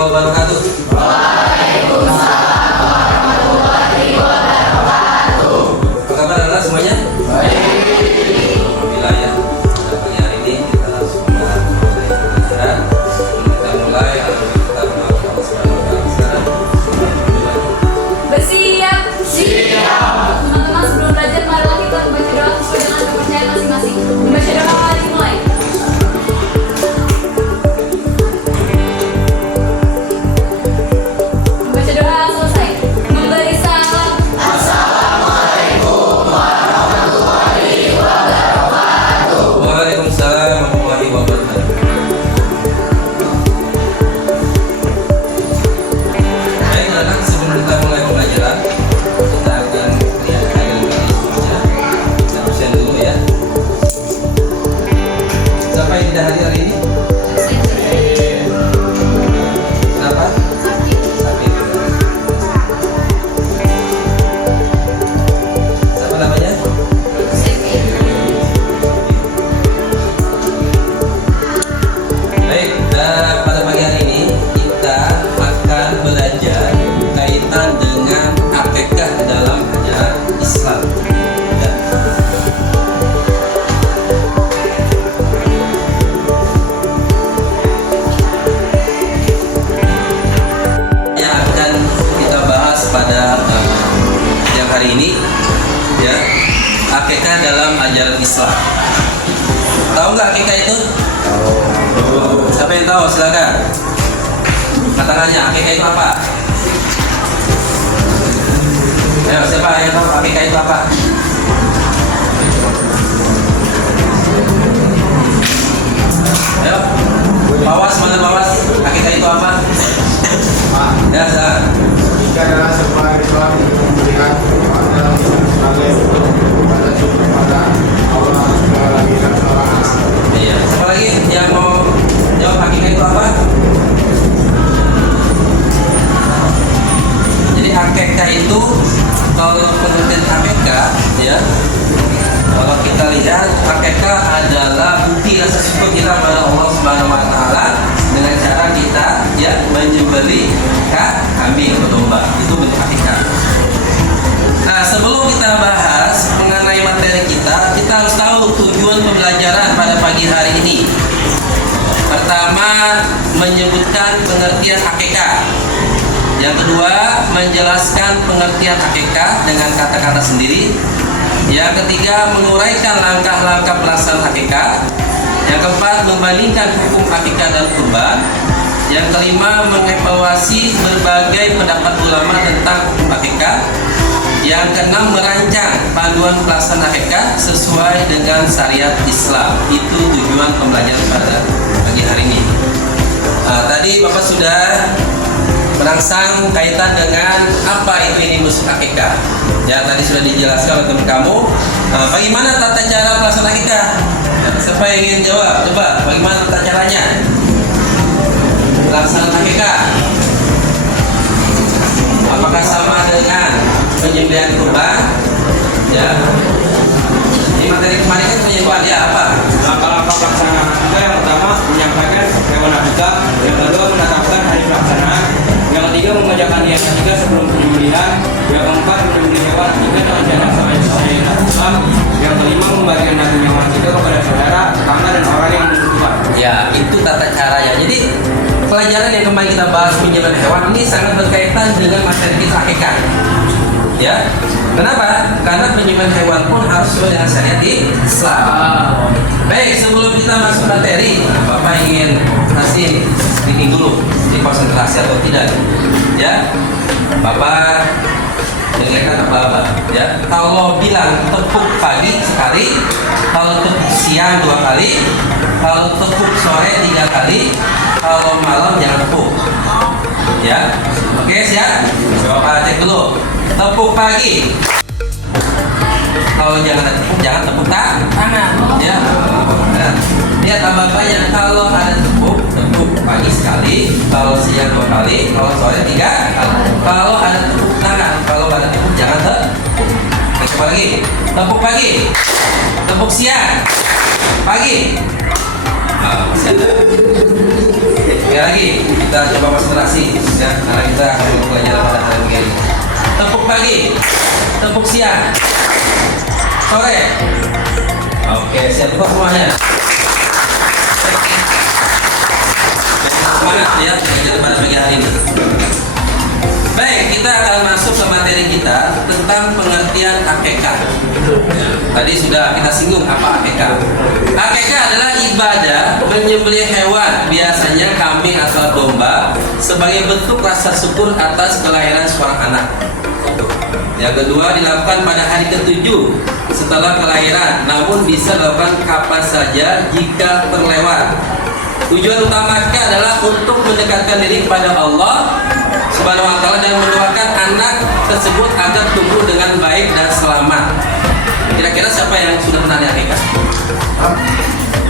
wabarakatuh. Waalaikumsalam warahmatullahi wabarakatuh. Apa kabar anak semuanya? Baik. Alhamdulillah ya. Pada pagi hari ini kita sudah mulai belajar. Kita mulai kita mengenal Allah Subhanahu wa Ta'ala. Sekarang Bersiap. Siap. Teman-teman sebelum belajar marilah kita membaca doa sesuai dengan kepercayaan masing-masing. Membaca doa mari mulai. Membaca doa selesai. Memberi salam. Assalamualaikum warahmatullahi wabarakatuh. Waalaikumsalam warahmatullahi wabarakatuh. Baik anak, sebelum kita mulai pembelajaran, kita akan lihat kalian semuanya. Kita absen dulu ya. Siapa yang tidak hadir hari ini? Kenapa? Sakit. Siapa namanya? Baik, pada pagi hari ini kita akan belajar kaitan dengan akikah dalam ajaran Islam. Ya. Yang akan kita bahas pada yang hari ini, ya, akikah dalam ajaran Islam. Tahu nggak akikah itu? Siapa yang tahu? Silakan. Katakannya, akikah itu apa? Ayo, siapa yang tahu akikah itu apa? Ayo, bawas, mana bawas? Akikah itu apa? Ya, Zah. Jika adalah sebuah ritual untuk memberikan dalam sebagai bentuk kepada kepada Allah Subhanahu dan seorang anak. Iya. Siapa lagi yang mau jawab akikah itu apa? Jadi akikah itu, kalau pengertian akikah, ya, kalau kita lihat akikah adalah bukti rasa syukur kita pada Allah Subhanahu wa Ta'ala dengan cara kita, ya, menyembelih kambing atau domba. Itu bentuk akikah. Nah, sebelum kita bahas mengenai materi kita harus tahu tujuan pembelajaran pada pagi hari ini. Pertama, menyebutkan pengertian akikah. Yang kedua, menjelaskan pengertian akikah dengan kata-kata sendiri. Yang ketiga, menguraikan langkah-langkah pelaksanaan akikah. Yang keempat, membandingkan hukum akikah dan kurban. Yang kelima, mengevaluasi berbagai pendapat ulama tentang hukum akikah. Yang keenam, merancang panduan pelaksanaan akikah sesuai dengan syariat Islam. Itu tujuan pembelajaran pada pagi hari ini. Tadi Bapak sudah merangsang kaitan dengan apa itu ini musuh akikah. Ya, tadi sudah dijelaskan oleh teman kamu. Bagaimana tata cara pelaksanaan akikah? Siapa yang ingin jawab? Coba, bagaimana tata caranya pelaksanaan akikah? Apakah sama dengan penyembelihan kurban? Ya. Di materi kemarin kan penyembuhan, ya, apa? Langkah-langkah pelaksanaan akikah yang pertama menyampaikan hewan akikah, yang kedua menetapkan hari pelaksanaan, yang ketiga mengajarkan niat akikah sebelum penyembelihan, yang keempat menyembelih hewan akikah dengan cara sesuai Islam, yang kelima membagikan daging hewan akikah kepada saudara, tetangga dan orang yang membutuhkan. Ya, itu tata caranya. Jadi pelajaran yang kemarin kita bahas penyembelihan hewan ini sangat berkaitan dengan materi kita akikah. Ya, kenapa? Karena penyembelihan hewan pun harus sesuai dengan syariat Islam. Baik, sebelum kita masuk materi, Bapak ingin kasih speaking dulu, di konsentrasi atau tidak? Ya, Bapak dengarkan apa-apa. Ya, kalau bilang tepuk pagi sekali, kalau tepuk siang 2 kali, kalau tepuk sore 3 kali, kalau malam jangan tepuk. Ya, oke, siap? Bapak cek dulu. Tepuk pagi. Kalau jangan tepuk tangan. Ya. Nah, lihat Bapak yang kalau ada tepuk pagi sekali, kalau siang 2 kali, kalau sore 3 kali. Kalau ada tepuk tangan, kalau ada tepuk jangan tepuk. Coba lagi. Tepuk pagi. Tepuk siang. Pagi. Masih ada. Ya, pagi kita coba konsentrasi ya, karena kita akan pelajaran pada hari ini. Tepuk pagi, tepuk siang, sore. Oke, siap semuanya. Semangat ya belajar pada pagi hari ini. Baik, kita akan masuk ke materi kita tentang pengertian akikah. Tadi sudah kita singgung apa akikah. Akikah adalah ibadah menyembelih hewan, biasanya kambing atau domba, sebagai bentuk rasa syukur atas kelahiran seorang anak. Yang kedua, dilakukan pada hari ke-7 setelah kelahiran, namun bisa dilakukan kapan saja jika terlewat. Tujuan utama akikah adalah untuk mendekatkan diri kepada Allah Subhanahu wa Ta'ala dan mendoakan anak tersebut agar tumbuh dengan baik dan selamat. Kira-kira siapa yang sudah pernah akikah?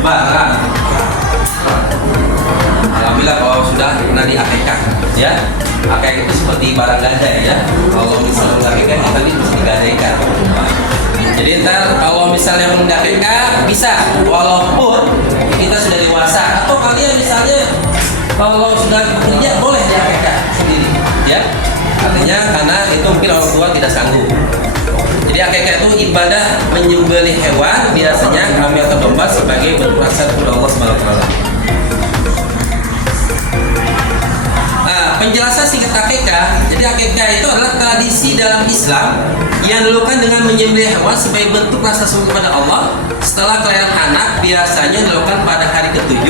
Coba. Alhamdulillah kalau sudah pernah diakikah, ya. Akikah itu seperti barang gadai, ya. Kalau misalnya mengakikah kita bisa digadaikan. Jadi ntar kalau misalnya mengakikah bisa, walaupun kita sudah dewasa, atau kalian misalnya kalau sudah bekerja boleh diakikah sendiri, ya. Artinya karena itu mungkin orang tua tidak sanggup. Jadi akikah itu ibadah menyembelih hewan, biasanya kambing atau domba, sebagai bentuk rasa kepada Allah Subhanahu wa Ta'ala. Penjelasan singkat akikah. Jadi akikah itu adalah tradisi dalam Islam yang dilakukan dengan menyembelih hewan sebagai bentuk rasa syukur kepada Allah setelah kelahiran anak, biasanya dilakukan pada hari ke-7,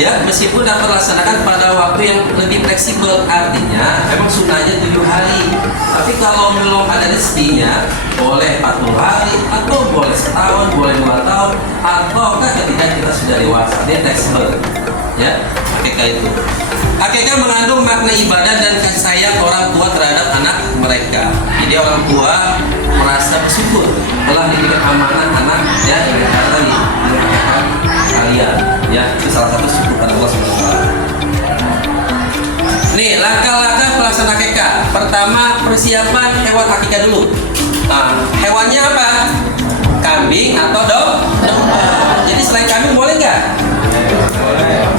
ya, meskipun dapat dilaksanakan pada waktu yang lebih fleksibel. Artinya memang sunnahnya 7 hari, tapi kalau belum ada rezekinya boleh 40 hari, atau boleh setahun, boleh 2 tahun, ataukah ketika kita sudah dewasa. Dia fleksibel, ya, akikah itu. Akikah mengandung makna ibadah dan kasih sayang orang tua terhadap anak mereka. Jadi orang tua merasa bersyukur telah diberikan amanah anak, ya, dengan cara diakikahkan kalian, ya. Itu salah satu syukur pada Allah Subhanahu wa Ta'ala. Nih, langkah-langkah pelaksanaan akikah. Pertama, persiapan hewan akikah dulu. Hewannya apa? Kambing atau domba. Jadi selain kambing boleh nggak?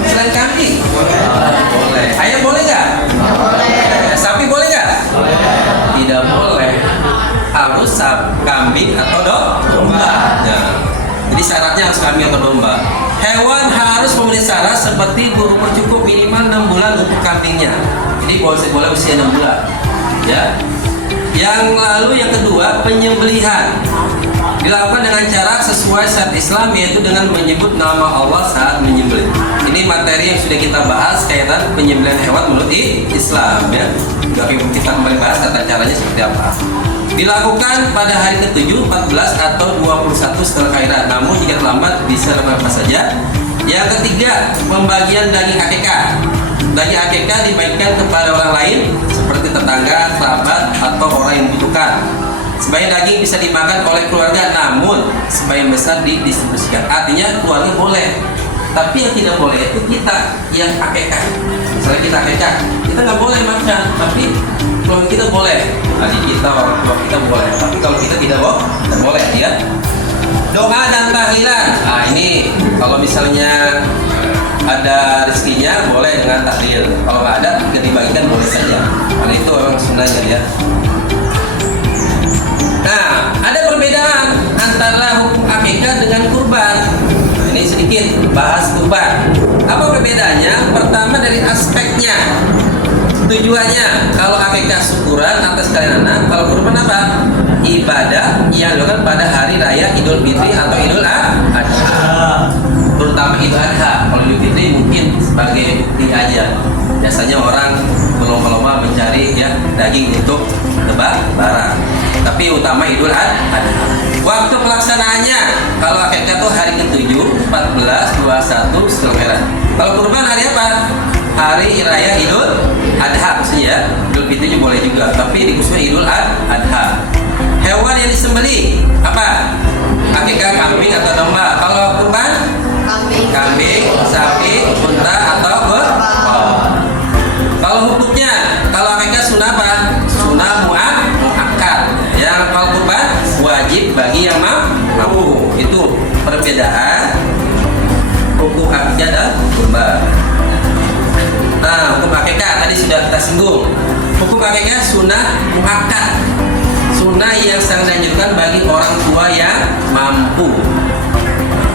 Selain kambing? Boleh. Ayam boleh nggak? Boleh. Sapi boleh nggak? Tidak boleh. Harus kambing atau domba. Ya. Jadi syaratnya harus kambing atau domba. Hewan harus memenuhi syarat seperti berumur cukup minimal 6 bulan untuk kambingnya. Jadi boleh usia 6 bulan. Ya. Yang kedua, penyembelihan dilakukan dengan cara sesuai syariat Islam, yaitu dengan menyebut nama Allah saat menyembelih. Ini materi yang sudah kita bahas kaitan penyembelihan hewan menurut Islam, ya. Tapi kita kembali bahas tata caranya seperti apa. Dilakukan pada hari ke-7, 14 atau 21 setelah kelahiran. Namun jika terlambat bisa apa saja. Yang ketiga, pembagian daging akikah. Daging akikah dibagikan kepada orang lain seperti tetangga, kerabat, atau orang yang membutuhkan. Sebagian daging bisa dimakan oleh keluarga, namun sebagian besar didistribusikan. Artinya keluarga boleh, tapi yang tidak boleh itu kita yang akikah. Misalnya kita akikah, kita nggak boleh makan, tapi keluarga kita boleh. Adik kita, orang tua kita boleh, tapi kalau kita tidak boleh, ya. Doa dan tahlilan. Nah, ini kalau misalnya ada rezekinya boleh dengan tahlil. Kalau nggak ada, dibagikan boleh saja. Karena itu memang sunnahnya, ya. Nah, ada perbedaan antara hukum akikah dengan kurban. Nah, ini sedikit bahas kurban. Apa perbedaannya? Pertama dari aspeknya. Tujuannya, kalau akikah syukuran atas kalian anak, kalau kurban apa? Ibadah yang dilakukan pada hari raya Idul Fitri atau Idul Adha. Terutama Idul Adha. Kalau Idul Fitri mungkin sebagai bukti aja. Biasanya orang berlomba-lomba mencari, ya, daging untuk lebaran. Tapi utama Idul Adha. Waktu pelaksanaannya, kalau akikah itu hari ke-7, 14, 21 setelah kelahiran. Kalau kurban hari apa? Hari raya Idul Adha, maksudnya. Idul Fitri boleh juga, tapi dikhususkan Idul Adha. Hewan yang disembelih apa? Akikah kambing atau domba. Kalau kurban? Kambing, sapi, unta atau kerbau. Kalau hukumnya, kalau akikah sunnah apa? Sunnah muakkad. Yang kalau kurban wajib bagi yang mampu. Itu perbedaan hukum akikah dan kurban. Nah, hukum akikah tadi sudah kita singgung. Hukum akikah sunnah muakkad, sunnah yang sangat dianjurkan bagi orang tua yang mampu.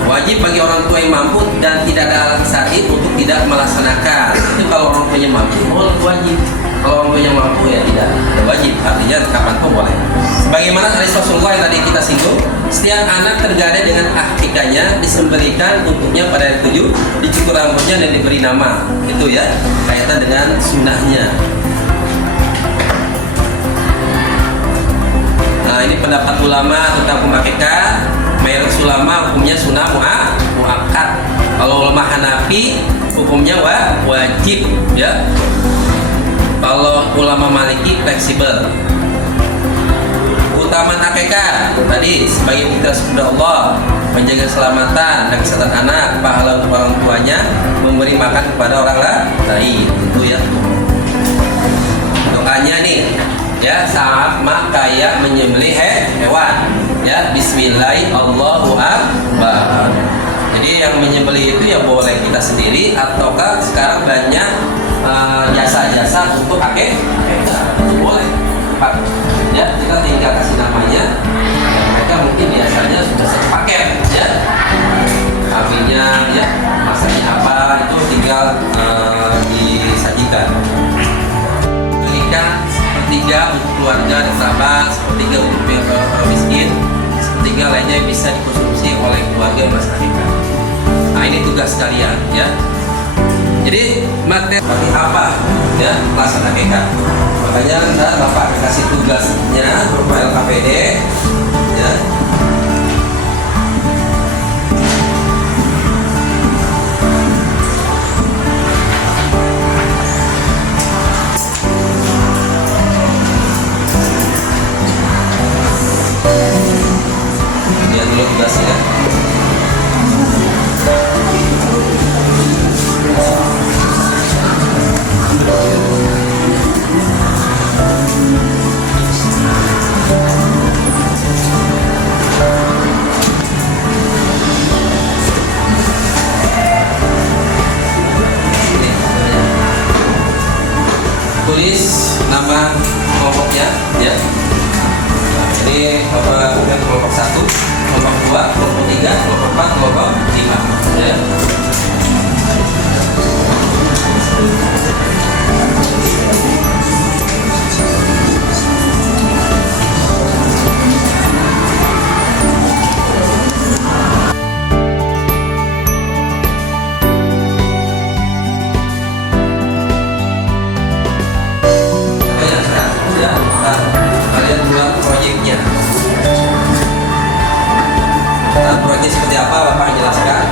Wajib bagi orang tua yang mampu dan tidak ada alasan syar'i untuk tidak melaksanakan. Itu kalau orang tuanya mampu, wajib. Kalau orang tuanya mampu ya tidak wajib. Artinya kapan pun boleh. Sebagaimana hadis Rasulullah yang tadi kita singgung, setiap anak tergadai dengan akikahnya disembelikan untuknya pada hari 7, dicukur rambutnya dan diberi nama. Itu ya kaitan dengan sunnahnya. Nah, ini pendapat ulama tentang hukum akikah. Mayoritas ulama hukumnya sunnah muakkad. Kalau ulama Hanafi hukumnya wajib ya. Kalau ulama Maliki fleksibel. Keutamaan akikah tadi sebagai perintah kepada Allah, menjaga keselamatan dan kesehatan anak, pahala untuk orang tuanya, memberi makan kepada orang lain. Itu ya. Doanya nih ya sama kayak menyembelih hewan ya, bismillah Allahu akbar. Jadi yang menyembelih itu ya boleh kita sendiri ataukah sekarang banyak jasa-jasa untuk akikah itu boleh Pak. Ya kita tinggal kasih namanya ya, mereka mungkin biasanya sudah sepaket ya, apinya ya masaknya apa itu tinggal disajikan. Berikan sepertiga untuk keluarga dan sahabat, sepertiga untuk orang miskin, sepertiga lainnya bisa dikonsumsi oleh keluarga yang masyarakat. Nah ini tugas kalian ya. Jadi materi seperti apa ya pelaksanaan akikah. Makanya ntar Bapak kasih tugasnya berupa LKPD ya. Lihat dulu tugasnya. Tulis nama kelompoknya ya. Ini kelompok 1, kelompok 2, kelompok 3, kelompok 4, kelompok 5 ya. Kalian buat proyeknya. Nah, proyeknya seperti apa Bapak jelaskan.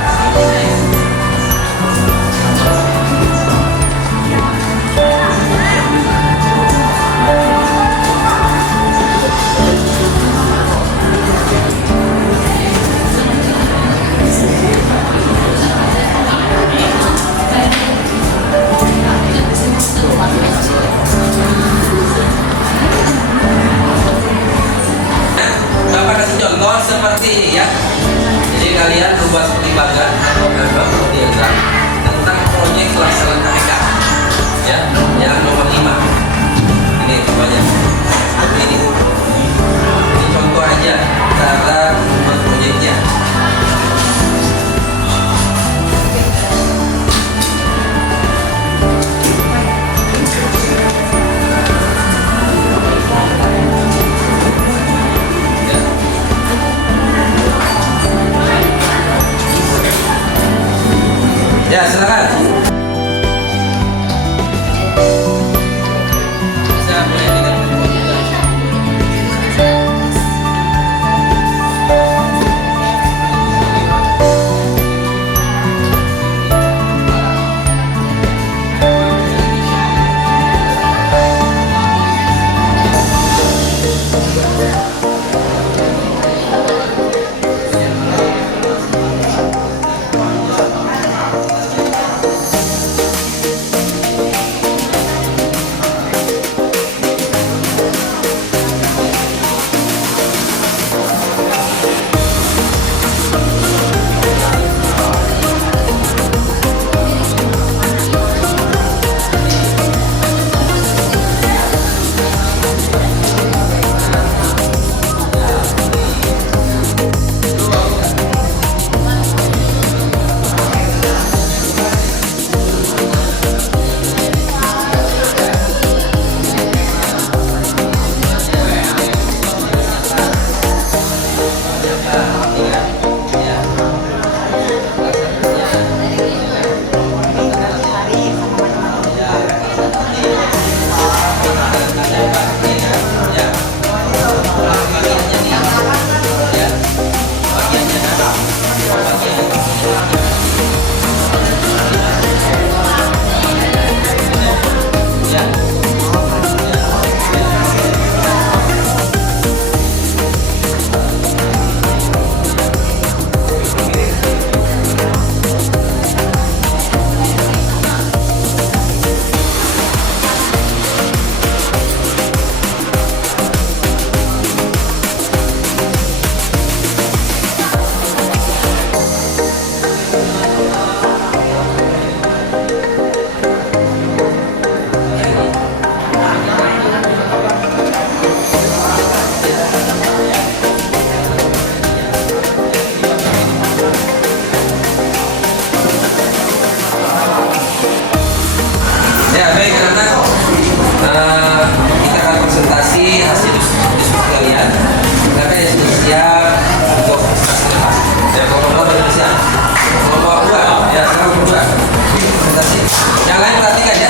lain perhatikan ya.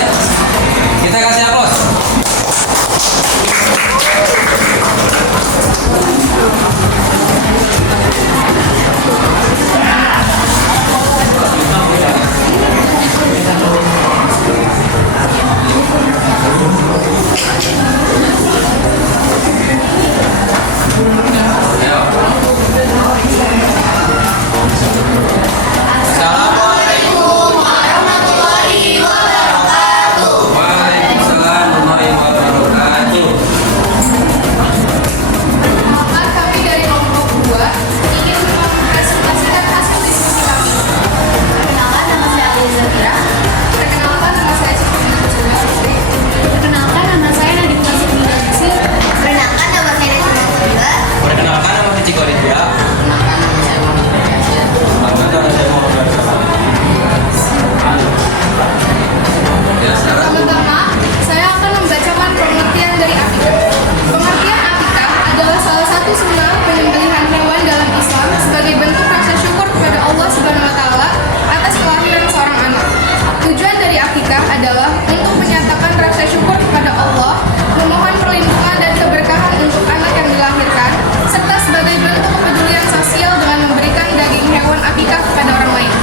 Kita kasih aplaus. Ayo. Assalamualaikum warahmatullahi wabarakatuh. Waalaikumsalam warahmatullahi wabarakatuh. Perkenalkan, kami dari kelompok 2 ingin mempresentasikan hasil diskusi kami. Perkenalkan, nama saya Aliza Zafira. Perkenalkan, nama saya Sifat Suri. Perkenalkan, nama saya Nadine Kasih. Perkenalkan, nama saya Nadine Kasih. Perkenalkan, nama Cici Korintia. Perkenalkan, nama saya Muhammad Rashid. Ya, sekarang Pertama, saya akan membacakan pengertian dari akikah. Pengertian akikah adalah salah satu sunnah penyembelihan hewan dalam Islam sebagai bentuk rasa syukur kepada Allah Subhanahu wa taala atas kelahiran seorang anak. Tujuan dari akikah adalah untuk menyatakan rasa syukur kepada Allah, memohon perlindungan dan keberkahan untuk anak yang dilahirkan, serta sebagai bentuk kepedulian sosial dengan memberikan daging hewan akikah kepada orang lain.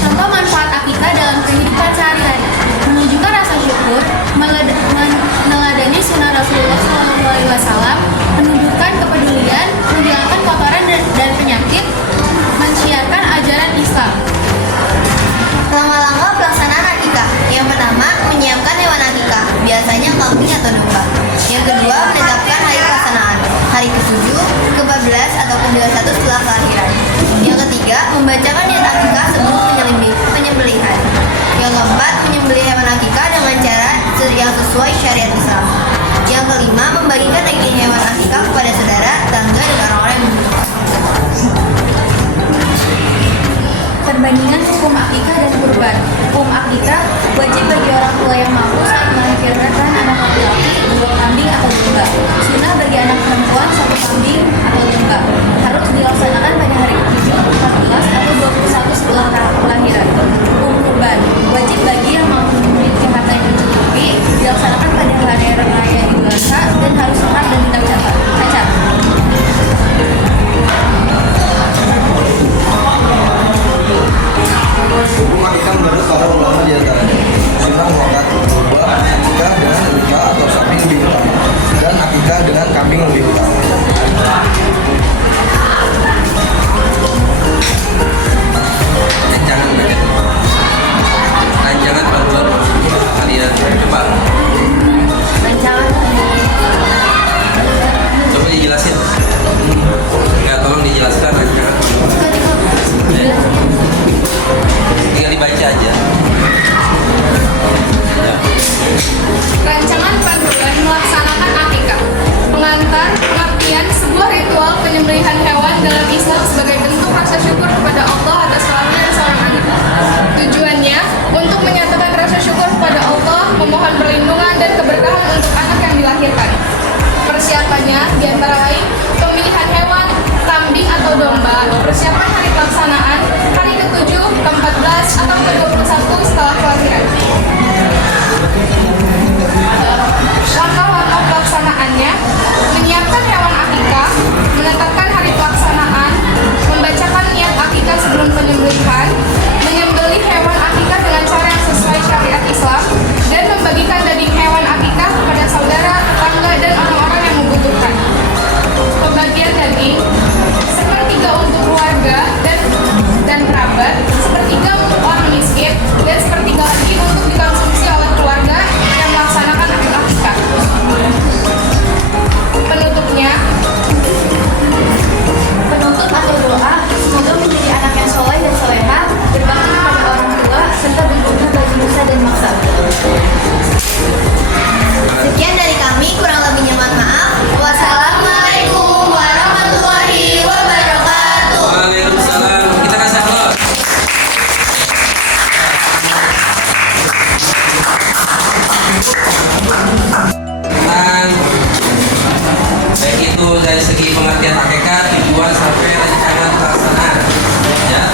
Contoh manfaat akikah dalam kehidupan sehari-hari: menunjukkan rasa syukur, meneladani sunnah Rasulullah SAW, menunjukkan kepedulian, menghilangkan kotoran dan penyakit, mensiarkan ajaran Islam. Langkah-langkah pelaksanaan akikah. Yang pertama, menyiapkan hewan akikah, biasanya kambing atau domba. Yang kedua, menetapkan hari pelaksanaan, hari ke-7, ke-14, atau ke-21 setelah kelahiran. Yang ketiga, membacakan niat akikah sebelum penyembelihan. Yang keempat, menyembelih hewan akikah dengan cara yang sesuai syariat Islam. Yang kelima, membagikan daging hewan akikah kepada saudara, tetangga, dan orang-orang yang membutuhkan. Perbandingan hukum akikah dan kurban. Hukum akikah wajib bagi orang tua yang mampu saat melahirkan anak laki-laki 2 kambing atau domba. Sunnah bagi anak perempuan 1 kambing atau domba. Harus dilaksanakan pada hari ke-7, 14, atau 21 setelah kelahiran. Hukum kurban wajib bagi yang mampu memiliki harta yang mencukupi, dilaksanakan pada hari raya Idul Adha dan harus sehat dan tidak cacat. Hukum akikah menurut para ulama diantaranya sunnah muakkad, kurban, akikah dengan unta atau sapi lebih utama, dan akikah dengan kambing lebih utama. jangan begitu. Rancangan bantuan kalian coba. Coba dijelasin. Enggak, tolong dijelaskan rancangan. Tinggal dibaca aja. Ya. Rancangan panduan melaksanakan akikah. Pengantar, pengertian, sebuah ritual penyembelihan hewan dalam Islam sebagai bentuk rasa syukur kepada Allah atas kelahiran seorang anak. Tujuannya untuk menyatakan rasa syukur kepada Allah, memohon perlindungan dan keberkahan untuk anak yang dilahirkan. Persiapannya diantara lain pemilihan hewan, kambing atau domba, persiapan hari pelaksanaan, hari ke-7, ke-14, atau ke-21 setelah kelahiran. Langkah-langkah pelaksanaannya: menyiapkan hewan akikah, menetapkan hari pelaksanaan, membacakan niat akikah sebelum penyembelihan, menyembelih hewan akikah dengan cara yang sesuai syariat Islam, dan membagikan daging hewan akikah kepada saudara, tetangga, dan orang-orang yang membutuhkan. Pembagian daging: sepertiga untuk keluarga dan kerabat, sepertiga untuk orang miskin, dan sepertiga lagi untuk dikonsumsi oleh keluarga yang melaksanakan akikah. Penutup atau doa: semoga menjadi anak yang soleh dan solehah, berbakti kepada orang tua, serta berguna bagi nusa dan bangsa. Sekian dari kami, kurang lebihnya mohon maaf. Wassalamualaikum warahmatullahi wabarakatuh. Waalaikumsalam. Kita kasih aplaus. Baik itu dari segi pengertian akikah, tujuan sampai rancangan pelaksanaan. Ya,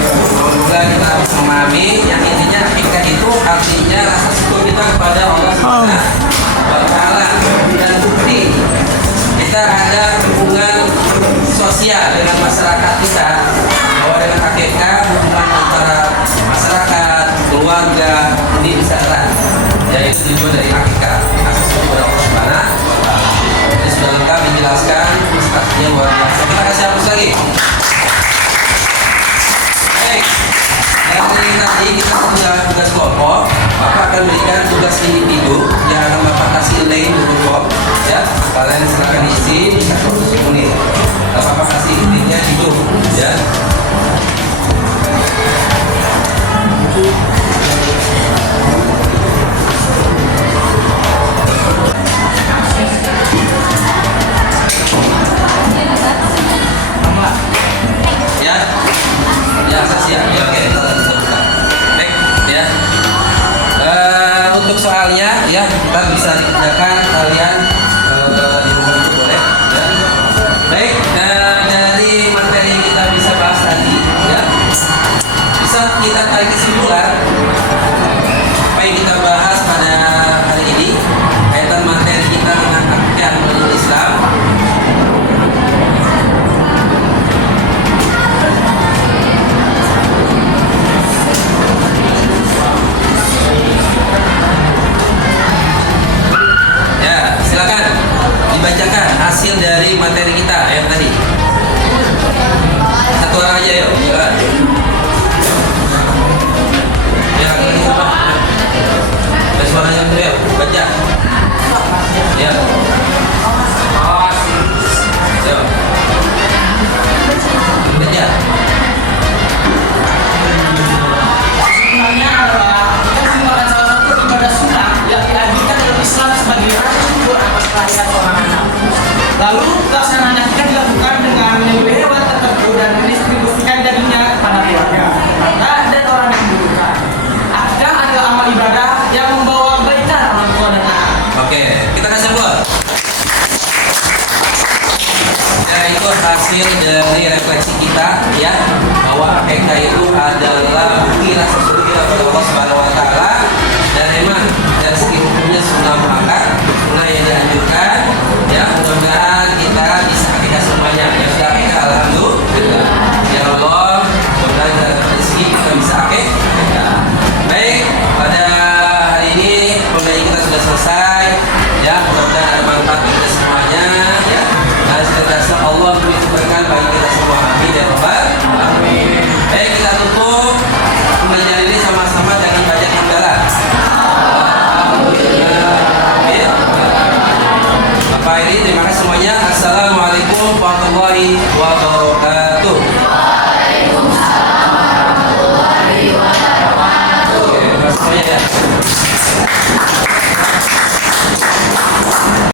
semoga kita harus memahami yang ini artinya rasa syukur kita kepada Allah Subhanahu wa Ta'ala, dan bukti kita ada hubungan sosial dengan masyarakat kita, bahwa dengan akikah hubungan antara masyarakat, keluarga ini bisa erat. Yaitu tujuan dari akikah, rasa syukur kepada Allah Subhanahu wa Ta'ala. Ini sudah lengkap dijelaskan, prestasinya luar biasa. Kita kasih hapus lagi. Baik, dari tadi kita sudah tugas kelompok. Bapak akan berikan tugas individu yang akan Bapak kasih link Google Form, ya. Kalian silakan isi, bisa 10 menit. Bapak kasih linknya itu, ya. Ya, biasa siap. Ya, oke. Baik, ya. Untuk soalnya, ya kita bisa dikerjakan kalian di rumah itu boleh. Ya. Baik, dari materi yang kita bisa bahas tadi, ya bisa kita tarik kesimpulan apa yang kita bahas pada hari ini kaitan materi kita dengan akikah menurut Islam. Silakan dibacakan hasil dari materi kita yang tadi. Satu orang aja yuk. Silakan. Ya, lagi coba. Ada suaranya tuh yuk. Baca. Ya. Yuk. Baca. Sebenarnya adalah kita merupakan salah satu ibadah sunnah yang diajarkan dalam Islam sebagai rasa syukur atas kelahiran seorang anak. Lalu